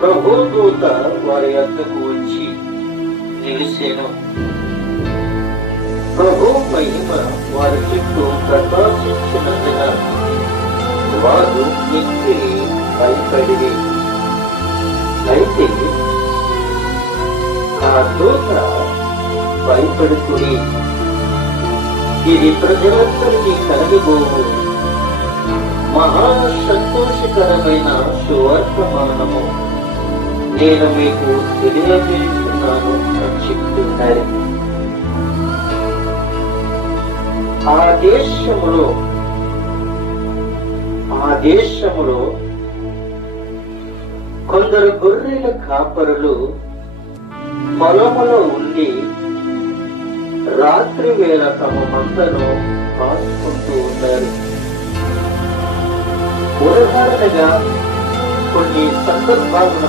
ప్రభుదూత వారి యొద్దకు వచ్చి నిలిచెను. ప్రభు మహిమ వారి చుట్టూ ప్రకాశించినందున వారు మిక్కిలి భయపడిరి. అయితే ఆ దూత భయపడుకుని, ఇది ప్రజలందరికీ కలగబోవు మహా సంతోషకరమైన సువర్తమానము, నేను మీకు తెలియజేస్తున్నాను అని చెప్తున్నారు. ఆ దేశములో కొందరు గొర్రెల కాపరులు పొలములో ఉండి రాత్రి వేళ తమ మందను కాసుకుంటూ ఉన్నారు. ఉదాహరణగా కొన్ని సందర్భాలను